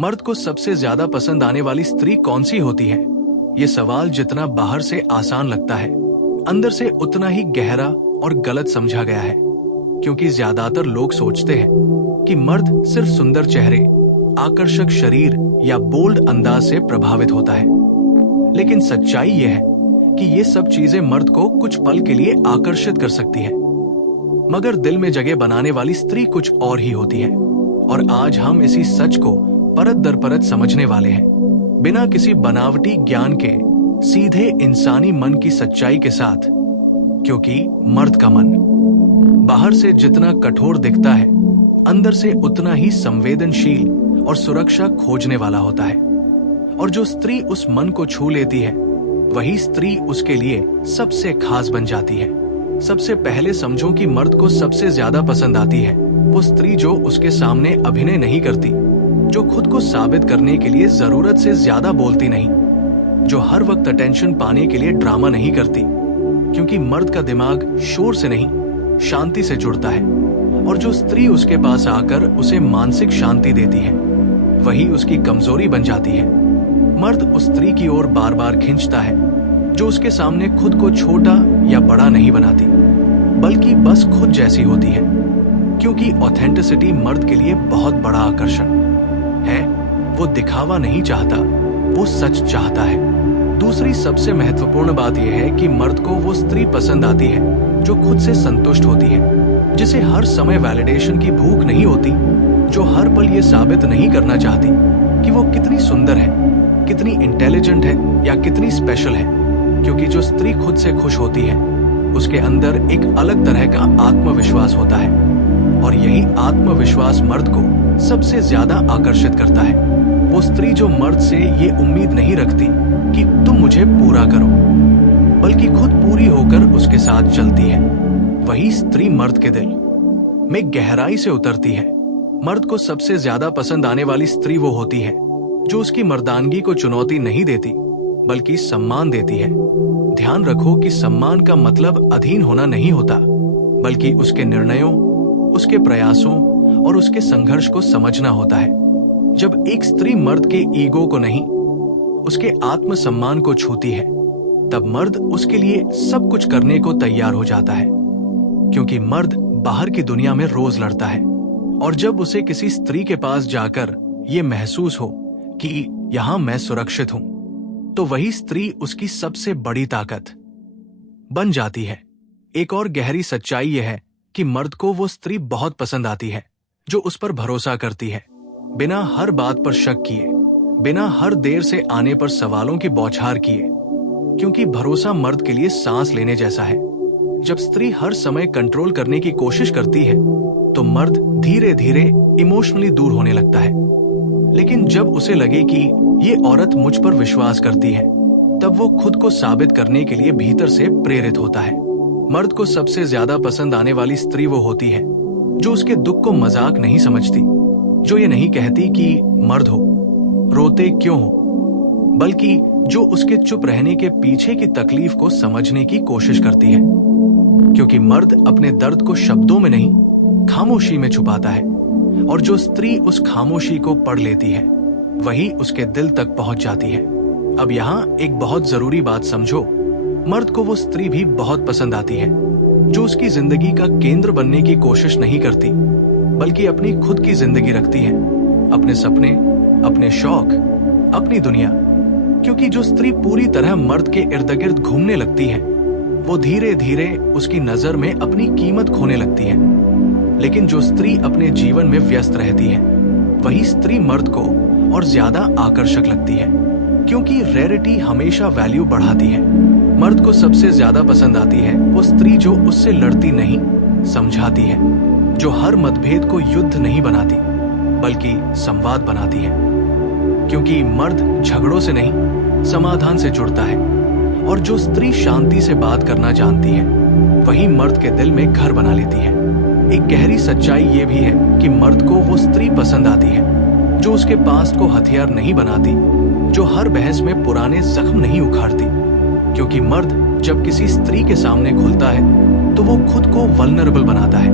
मर्द को सबसे ज्यादा पसंद आने वाली स्त्री कौन सी होती है? ये सवाल जितना बाहर से आसान लगता है, अंदर से उतना ही गहरा और गलत समझा गया है। क्योंकि ज्यादातर लोग सोचते हैं कि मर्द सिर्फ सुंदर चेहरे, आकर्षक शरीर या बोल्ड अंदाज से प्रभावित होता है। लेकिन सच्चाई यह है कि ये सब चीजें मर्द को कुछ पल के लिए आकर्षित कर सकती है, मगर दिल में जगह बनाने वाली स्त्री कुछ और ही होती है। और आज हम इसी सच को परत दर परत समझने वाले हैं, बिना किसी बनावटी ज्ञान के, सीधे इंसानी मन की सच्चाई के साथ। क्योंकि मर्द का मन बाहर से जितना कठोर दिखता है, अंदर से उतना ही संवेदनशील और सुरक्षा खोजने वाला होता है। और जो स्त्री उस मन को छू लेती है, वही स्त्री उसके लिए सबसे खास बन जाती है। सबसे पहले समझो कि मर्द को सबसे ज्यादा पसंद आती है वो स्त्री जो उसके सामने अभिनय नहीं करती, जो खुद को साबित करने के लिए जरूरत से ज्यादा बोलती नहीं, जो हर वक्त अटेंशन पाने के लिए ड्रामा नहीं करती। क्योंकि मर्द का दिमाग शोर से नहीं, शांति से जुड़ता है। और जो स्त्री उसके पास आकर उसे मानसिक शांति देती है, वही उसकी कमजोरी बन जाती है। मर्द उस स्त्री की ओर बार बार खींचता है जो उसके सामने खुद को छोटा या बड़ा नहीं बनाती, बल्कि बस खुद जैसी होती है। क्योंकि ऑथेंटिसिटी मर्द के लिए बहुत बड़ा आकर्षण है। वो दिखावा नहीं चाहता, वो सच चाहता है। दूसरी सबसे महत्वपूर्ण बात यह है कि मर्द को वो स्त्री पसंद आती है जो खुद से संतुष्ट होती है, जिसे हर समय वैलिडेशन की भूख नहीं होती, जो हर पल ये साबित नहीं करना चाहती कि वो कितनी सुंदर है, कितनी इंटेलिजेंट है या कितनी स्पेशल है। क्योंकि जो स्त्री खुद से खुश होती है, उसके अंदर एक अलग तरह का आत्मविश्वास होता है। और यही आत्मविश्वास मर्द को सबसे ज्यादा आकर्षित करता है। वो स्त्री जो मर्द से ये उम्मीद नहीं रखती कि तुम मुझे पूरा करो, बल्कि खुद पूरी होकर उसके साथ चलती है, वही स्त्री मर्द के दिल में गहराई से उतरती है। मर्द को सबसे ज्यादा पसंद आने वाली स्त्री वो होती है जो उसकी मर्दानगी को चुनौती नहीं देती, बल्कि सम्मान देती है। ध्यान रखो कि सम्मान का मतलब अधीन होना नहीं होता, बल्कि उसके निर्णयों, उसके प्रयासों और उसके संघर्ष को समझना होता है। जब एक स्त्री मर्द के ईगो को नहीं, उसके आत्मसम्मान को छूती है, तब मर्द उसके लिए सब कुछ करने को तैयार हो जाता है। क्योंकि मर्द बाहर की दुनिया में रोज लड़ता है, और जब उसे किसी स्त्री के पास जाकर ये महसूस हो कि यहां मैं सुरक्षित हूं, तो वही स्त्री उसकी सबसे बड़ी ताकत बन जाती है। एक और गहरी सच्चाई यह है कि मर्द को वो स्त्री बहुत पसंद आती है जो उस पर भरोसा करती है, बिना हर बात पर शक किए, बिना हर देर से आने पर सवालों की बौछार किए। क्योंकि भरोसा मर्द के लिए सांस लेने जैसा है। जब स्त्री हर समय कंट्रोल करने की कोशिश करती है, तो मर्द धीरे धीरे इमोशनली दूर होने लगता है। लेकिन जब उसे लगे कि ये औरत मुझ पर विश्वास करती है, तब वो खुद को साबित करने के लिए भीतर से प्रेरित होता है। मर्द को सबसे ज्यादा पसंद आने वाली स्त्री वो होती है जो उसके दुख को मजाक नहीं समझती, जो ये नहीं कहती कि मर्द हो, रोते क्यों हो, बल्कि जो उसके चुप रहने के पीछे की तकलीफ को समझने की कोशिश करती है। क्योंकि मर्द अपने दर्द को शब्दों में नहीं, खामोशी में छुपाता है, और जो स्त्री उस खामोशी को पढ़ लेती है, वही उसके दिल तक पहुंच जाती है। अब यहाँ एक बहुत जरूरी बात समझो, मर्द को वो स्त्री भी बहुत पसंद आती है जो उसकी जिंदगी का केंद्र बनने की कोशिश नहीं करती, बल्कि अपनी खुद की जिंदगी रखती है, अपने सपने, अपने शौक, अपनी दुनिया। क्योंकि जो स्त्री पूरी तरह मर्द के इर्द गिर्द घूमने लगती है, वो धीरे धीरे उसकी नजर में अपनी कीमत खोने लगती है। लेकिन जो स्त्री अपने जीवन में व्यस्त रहती है, वही स्त्री मर्द को और ज्यादा आकर्षक लगती है। क्योंकि रेयरिटी हमेशा वैल्यू बढ़ाती है। मर्द को सबसे ज्यादा पसंद आती है वो स्त्री जो उससे लड़ती नहीं, समझाती है, जो हर मतभेद को युद्ध नहीं बनाती, बल्कि संवाद बनाती है। क्योंकि मर्द झगड़ों से नहीं, समाधान से जुड़ता है, और जो स्त्री शांति से बात करना जानती है, वही मर्द के दिल में घर बना लेती है। एक गहरी सच्चाई ये भी है कि मर्द को वो स्त्री पसंद आती है जो उसके पास को हथियार नहीं बनाती, जो हर बहस में पुराने जख्म नहीं उखाड़ती। क्योंकि मर्द जब किसी स्त्री के सामने खुलता है, तो वो खुद को वल्नरेबल बनाता है,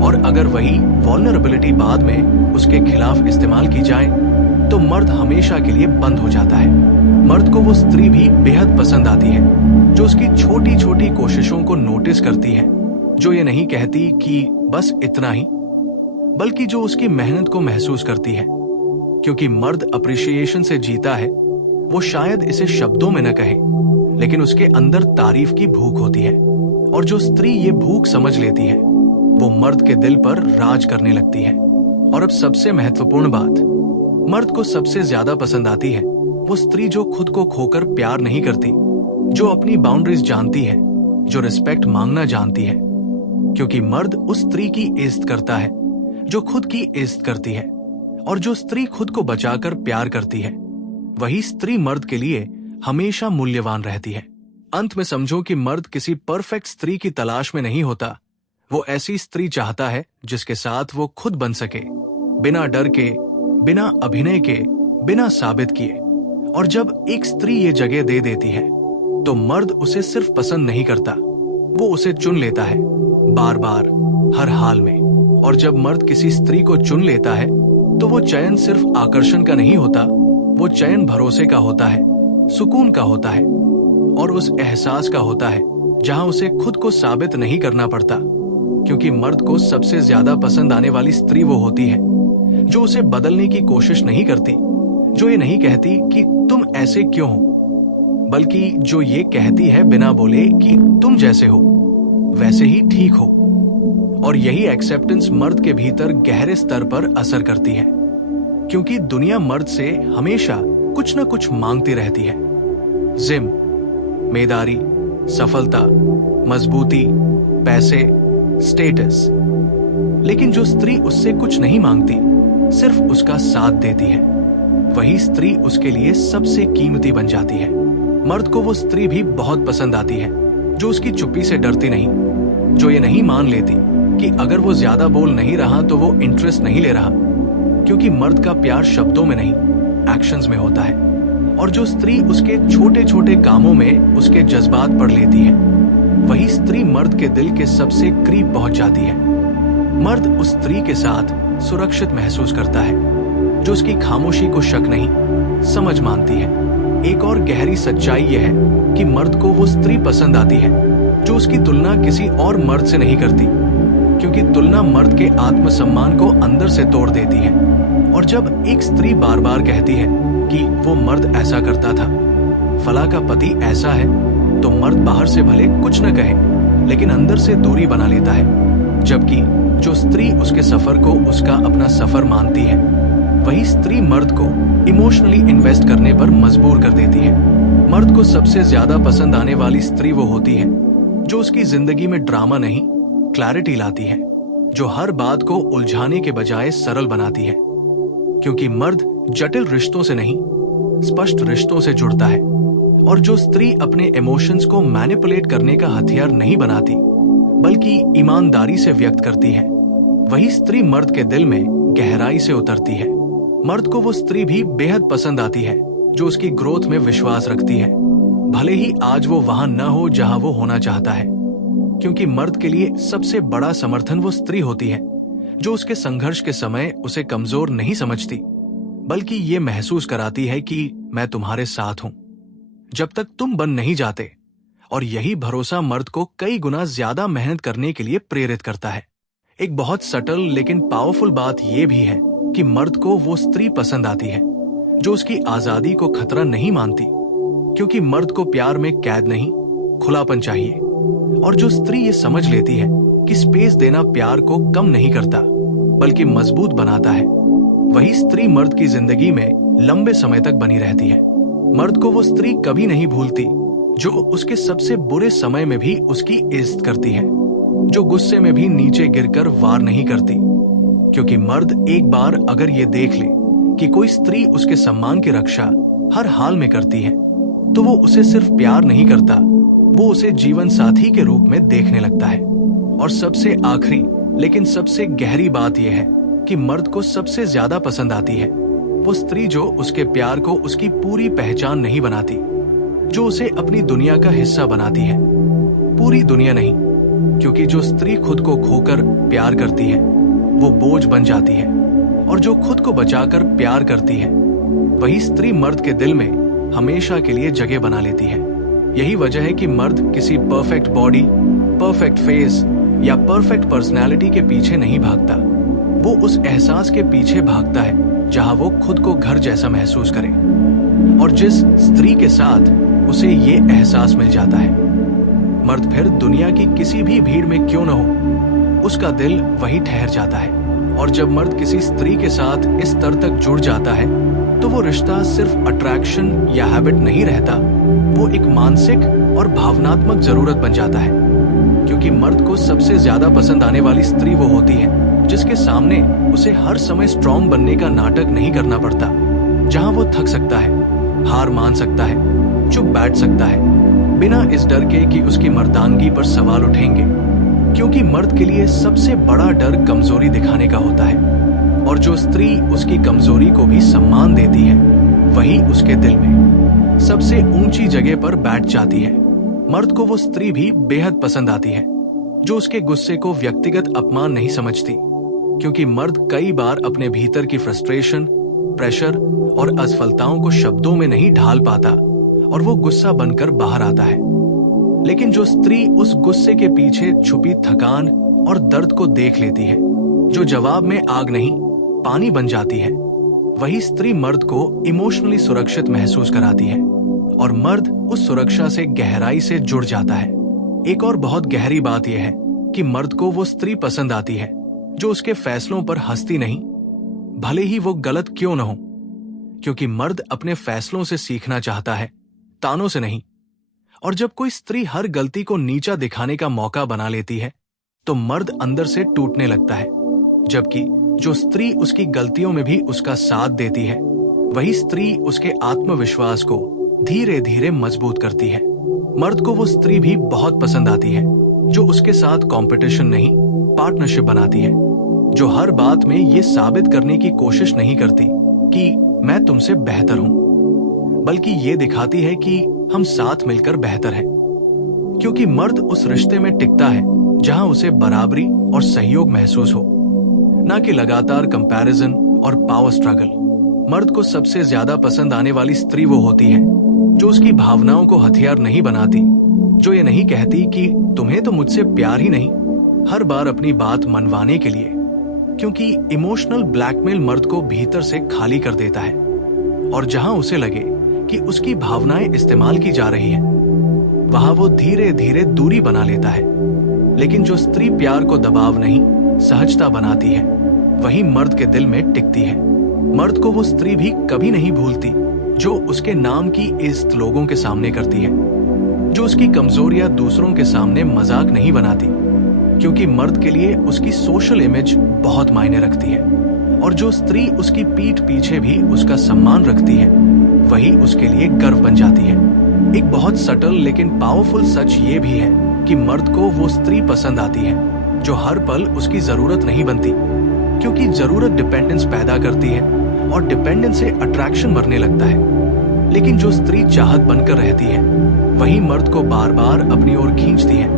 और अगर वही वल्नरेबिलिटी बाद में उसके खिलाफ इस्तेमाल की जाए, तो मर्द हमेशा के लिए बंद हो जाता है। मर्द को वो स्त्री भी बेहद पसंद आती है जो उसकी छोटी छोटी कोशिशों को नोटिस करती है, जो ये नहीं कहती कि बस इतना ही, बल्कि जो उसकी मेहनत को महसूस करती है। क्योंकि मर्द अप्रिशिएशन से जीता है, वो शायद इसे शब्दों में न कहे, लेकिन उसके अंदर तारीफ की भूख होती है, और जो स्त्री ये भूख समझ लेती है वो मर्द के दिल पर राज करने लगती है। और अब सबसे महत्वपूर्ण बात, मर्द को सबसे ज्यादा पसंद आती है वो स्त्री जो खुद को खोकर प्यार नहीं करती, जो अपनी बाउंड्रीज जानती है, जो रिस्पेक्ट मांगना जानती है। क्योंकि मर्द उस स्त्री की इज्जत करता है जो खुद की इज्जत करती है, और जो स्त्री खुद को बचाकर प्यार करती है वही स्त्री मर्द के लिए हमेशा मूल्यवान रहती है। अंत में समझो कि मर्द किसी परफेक्ट स्त्री की तलाश में नहीं होता, वो ऐसी स्त्री चाहता है जिसके साथ वो खुद बन सके, बिना डर के, बिना अभिनय के, बिना साबित किए। और जब एक स्त्री ये जगह दे देती है तो मर्द उसे सिर्फ पसंद नहीं करता, वो उसे चुन लेता है, बार बार, हर हाल में। और जब मर्द किसी स्त्री को चुन लेता है तो वो चयन सिर्फ आकर्षण का नहीं होता, वो चयन भरोसे का होता है, सुकून का होता है, और उस एहसास का होता है जहां उसे खुद को साबित नहीं करना पड़ता। क्योंकि मर्द को सबसे ज्यादा पसंद आने वाली स्त्री वो होती है जो उसे बदलने की कोशिश नहीं करती, जो ये नहीं कहती कि तुम ऐसे क्यों हो, बल्कि जो ये कहती है बिना बोले कि तुम जैसे हो वैसे ही ठीक हो। और यही एक्सेप्टेंस मर्द के भीतर गहरे स्तर पर असर करती है, क्योंकि दुनिया मर्द से हमेशा कुछ न कुछ मांगती रहती है। जिम, मेदारी, सफलता, मजबूती, पैसे, स्टेटस। लेकिन जो स्त्री उससे कुछ नहीं मांगती, सिर्फ उसका साथ देती है, वही स्त्री उसके लिए सबसे कीमती बन जाती है। मर्द को वो स्त्री भी बहुत पसंद आती है जो उसकी चुप्पी से डरती नहीं, जो ये नहीं मान लेती कि अगर वो ज्यादा बोल नहीं रहा तो वो इंटरेस्ट नहीं ले रहा। क्योंकि मर्द का प्यार शब्दों में नहीं, एक्शंस में होता है। और जो स्त्री उसके छोटे छोटे कामों में उसके जज्बात पढ़ लेती है, वही स्त्री मर्द के दिल के सबसे करीब पहुंच जाती है। मर्द उस स्त्री के साथ सुरक्षित महसूस करता है जो उसकी खामोशी को शक नहीं, समझ मानती है। एक और गहरी सच्चाई यह है कि मर्द को वो स्त्री पसंद आती है जो उसकी तुलना किसी और मर्द से नहीं करती, क्योंकि तुलना मर्द के आत्मसम्मान को अंदर से तोड़ देती है। और जब एक स्त्री बार बार कहती है कि वो मर्द ऐसा करता था, फला का पति ऐसा है, तो मर्द बाहर से भले कुछ न कहे, लेकिन अंदर से दूरी बना लेता है। जबकि जो स्त्री उसके सफर को उसका अपना सफर मानती है, वही स्त्री मर्द को इमोशनली इन्वेस्ट करने पर मजबूर कर देती है। मर्द को सबसे ज्यादा पसंद आने वाली स्त्री वो होती है जो उसकी जिंदगी में ड्रामा नहीं, क्लैरिटी लाती है, जो हर बात को उलझाने के बजाय सरल बनाती है। क्योंकि मर्द जटिल रिश्तों से नहीं, स्पष्ट रिश्तों से जुड़ता है। और जो स्त्री अपने इमोशंस को मैनिपुलेट करने का हथियार नहीं बनाती, बल्कि ईमानदारी से व्यक्त करती है, वही स्त्री मर्द के दिल में गहराई से उतरती है। मर्द को वो स्त्री भी बेहद पसंद आती है जो उसकी ग्रोथ में विश्वास रखती है, भले ही आज वो वहां न हो जहां वो होना चाहता है। क्योंकि मर्द के लिए सबसे बड़ा समर्थन वो स्त्री होती है जो उसके संघर्ष के समय उसे कमजोर नहीं समझती, बल्कि ये महसूस कराती है कि मैं तुम्हारे साथ हूं जब तक तुम बन नहीं जाते। और यही भरोसा मर्द को कई गुना ज्यादा मेहनत करने के लिए प्रेरित करता है। एक बहुत सटल लेकिन पावरफुल बात यह भी है कि मर्द को वो स्त्री पसंद आती है जो उसकी आजादी को खतरा नहीं मानती, क्योंकि मर्द को प्यार में कैद नहीं, खुलापन चाहिए। और जो स्त्री ये समझ लेती है कि स्पेस देना प्यार को कम नहीं करता, बल्कि मजबूत बनाता है, वही स्त्री मर्द की जिंदगी में लंबे समय तक बनी रहती है। मर्द को वो स्त्री कभी नहीं भूलती जो उसके सबसे बुरे समय में भी उसकी इज्जत करती है, जो गुस्से में भी नीचे गिरकर वार नहीं करती। क्योंकि मर्द एक बार अगर ये देख ले कि कोई स्त्री उसके सम्मान की रक्षा हर हाल में करती है, तो वो उसे सिर्फ प्यार नहीं करता, वो उसे जीवन साथी के रूप में देखने लगता है। और सबसे आखिरी लेकिन सबसे गहरी बात यह है कि मर्द को सबसे ज्यादा पसंद आती है वो स्त्री जो उसके प्यार को उसकी पूरी पहचान नहीं बनाती, जो उसे अपनी दुनिया का हिस्सा बनाती है, पूरी दुनिया नहीं। क्योंकि जो स्त्री खुद को खोकर प्यार करती है वो बोझ बन जाती है, और जो खुद को बचाकर प्यार करती है वही स्त्री मर्द के दिल में हमेशा के लिए जगह बना लेती है। यही वजह है कि मर्द किसी परफेक्ट बॉडी, परफेक्ट फेस या परफेक्ट पर्सनैलिटी के पीछे नहीं भागता। वो उस एहसास के पीछे भागता है जहां वो खुद को घर जैसा महसूस करे, और जिस स्त्री के साथ उसे ये एहसास मिल जाता है, मर्द फिर दुनिया की किसी भी भीड़ में क्यों न हो, उसका दिल वही ठहर जाता है। और जब मर्द किसी स्त्री के साथ इस स्तर तक जुड़ जाता है तो वो रिश्ता सिर्फ अट्रैक्शन या हैबिट नहीं रहता, वो एक मानसिक और भावनात्मक जरूरत बन जाता है। क्योंकि मर्द को सबसे ज्यादा पसंद आने वाली स्त्री वो होती है जिसके सामने उसे हर समय स्ट्रॉन्ग बनने का नाटक नहीं करना पड़ता, जहां वो थक सकता है, हार मान सकता है, चुप बैठ सकता है, बिना इस डर के कि उसकी मर्दानगी पर सवाल उठेंगे। क्योंकि मर्द के लिए सबसे बड़ा डर कमजोरी दिखाने का होता है, और जो स्त्री उसकी कमजोरी को भी सम्मान देती है वही उसके दिल में सबसे ऊंची जगह पर बैठ जाती है। मर्द को वो स्त्री भी बेहद पसंद आती है जो उसके गुस्से को व्यक्तिगत अपमान नहीं समझती, क्योंकि मर्द कई बार अपने भीतर की फ्रस्ट्रेशन, प्रेशर और असफलताओं को शब्दों में नहीं ढाल पाता और वो गुस्सा बनकर बाहर आता है। लेकिन जो स्त्री उस गुस्से के पीछे छुपी थकान और दर्द को देख लेती है, जो जवाब में आग नहीं पानी बन जाती है, वही स्त्री मर्द को इमोशनली सुरक्षित महसूस कराती है, और मर्द उस सुरक्षा से गहराई से जुड़ जाता है। एक और बहुत गहरी बात यह है कि मर्द को वो स्त्री पसंद आती है जो उसके फैसलों पर हंसती नहीं, भले ही वो गलत क्यों न हो, क्योंकि मर्द अपने फैसलों से सीखना चाहता है, तानों से नहीं। और जब कोई स्त्री हर गलती को नीचा दिखाने का मौका बना लेती है तो मर्द अंदर से टूटने लगता है, जबकि जो स्त्री उसकी गलतियों में भी उसका साथ देती है, वही स्त्री उसके आत्मविश्वास को धीरे धीरे मजबूत करती है। मर्द को वो स्त्री भी बहुत पसंद आती है जो उसके साथ कंपटीशन नहीं, पार्टनरशिप बनाती है, जो हर बात में ये साबित करने की कोशिश नहीं करती कि मैं तुमसे बेहतर हूं, बल्कि ये दिखाती है कि हम साथ मिलकर बेहतर हैं। क्योंकि मर्द उस रिश्ते में टिकता है जहां उसे बराबरी और सहयोग महसूस हो, ना कि लगातार कंपैरिजन और पावर स्ट्रगल। मर्द को सबसे ज्यादा पसंद आने वाली स्त्री वो होती है जो उसकी भावनाओं को हथियार नहीं बनाती, जो ये नहीं कहती कि तुम्हें तो मुझसे प्यार ही नहीं, हर बार अपनी बात मनवाने के लिए। क्योंकि इमोशनल ब्लैकमेल मर्द को भीतर से खाली कर देता है, और जहां उसे लगे कि उसकी भावनाएं इस्तेमाल की जा रही हैं, वहां वो धीरे धीरे दूरी बना लेता है। लेकिन जो स्त्री प्यार को दबाव नहीं, सहजता बनाती है, वही मर्द के दिल में टिकती है। मर्द को वो स्त्री भी कभी नहीं भूलती जो उसके नाम की इज्जत लोगों के सामने करती है, जो उसकी कमजोरियां दूसरों के सामने मजाक नहीं बनाती, क्योंकि मर्द के लिए उसकी सोशल इमेज बहुत मायने रखती है। और जो स्त्री उसकी पीठ पीछे भी उसका सम्मान रखती है, वही उसके लिए गर्व बन जाती है। एक बहुत सटल लेकिन पावरफुल सच ये भी है कि मर्द को वो स्त्री पसंद आती है जो हर पल उसकी जरूरत नहीं बनती, क्योंकि जरूरत डिपेंडेंस पैदा करती है और डिपेंडेंस से अट्रैक्शन मरने लगता है। लेकिन जो स्त्री चाहत बनकर रहती है, वही मर्द को बार बार अपनी ओर खींचती है,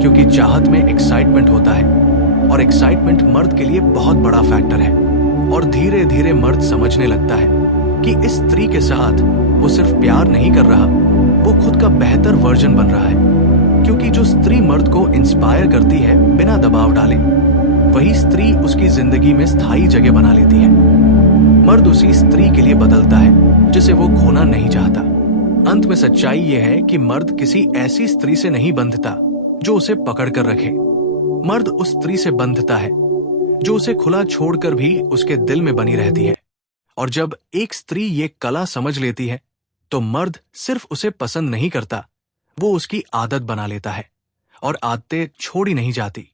क्योंकि चाहत में एक्साइटमेंट होता है, और एक्साइटमेंट मर्द के लिए बहुत बड़ा फैक्टर है। और धीरे धीरे मर्द समझने लगता है कि इस स्त्री के साथ वो सिर्फ प्यार नहीं कर रहा, वो खुद का बेहतर वर्जन बन रहा है। क्योंकि जो स्त्री मर्द को इंस्पायर करती है बिना दबाव डाले, वही स्त्री उसकी जिंदगी में स्थायी जगह बना लेती है। मर्द उसी स्त्री के लिए बदलता है जिसे वो खोना नहीं चाहता। अंत में सच्चाई यह है कि मर्द किसी ऐसी स्त्री से नहीं बंधता जो उसे पकड़ कर रखे। मर्द उस स्त्री से बंधता है जो उसे खुला छोड़कर भी उसके दिल में बनी रहती है। और जब एक स्त्री ये कला समझ लेती है तो मर्द सिर्फ उसे पसंद नहीं करता, वो उसकी आदत बना लेता है, और आदतें छोड़ी नहीं जाती।